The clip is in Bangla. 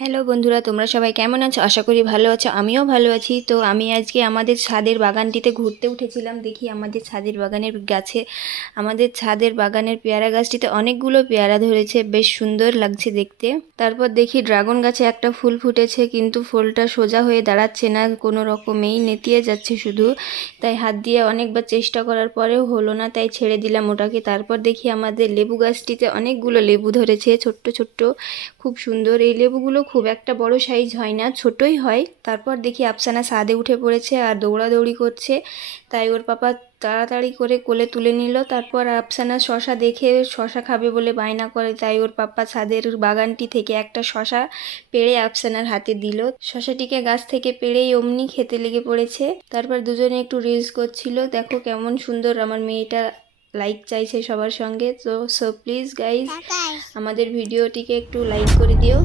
হ্যালো বন্ধুরা, তোমরা সবাই কেমন আছো? আশা করি ভালো আছো। আমিও ভালো আছি। তো আমি আজকে আমাদের ছাদের বাগানটিতে ঘুরতে উঠেছিলাম। দেখি আমাদের ছাদের বাগানের গাছে, আমাদের ছাদের বাগানের পেয়ারা গাছটিতে অনেকগুলো পেয়ারা ধরেছে, বেশ সুন্দর লাগছে দেখতে। তারপর দেখি ড্রাগন গাছে একটা ফুল ফুটেছে, কিন্তু ফুলটা সোজা হয়ে দাঁড়াচ্ছে না, কোনো রকমেই নেতিয়ে যাচ্ছে শুধু। তাই হাত দিয়ে অনেকবার চেষ্টা করার পরেও হলো না, তাই ছেড়ে দিলাম ওটাকে। তারপর দেখি আমাদের লেবু গাছটিতে অনেকগুলো লেবু ধরেছে, ছোট্ট ছোট্ট, খুব সুন্দর। এই লেবুগুলো খুব একটা বড় সাইজ হয় না, ছোটই হয়। তারপর দেখি আফসানা ছাদে উঠে পড়েছে আর দৌড়াদৌড়ি করছে, তাই ওর পাপা তাড়াতাড়ি করে কোলে তুলে নিল। তারপর আফসানা শশা দেখে শশা খাবে বলে বায়না করে, তাই ওর পাপা ছাদের বাগানটি থেকে একটা শশা পেড়ে আফসানার হাতে দিল। শশাটিকে গাছ থেকে পেড়েই অমনি খেতে লেগে পড়েছে। তারপর দুজনে একটু রিলস করছিল। দেখো কেমন সুন্দর আমার মেয়েটা লাইক চাইছে সবার সঙ্গে। তো প্লিজ গাইজ, আমাদের ভিডিওটিকে একটু লাইক করে দিও।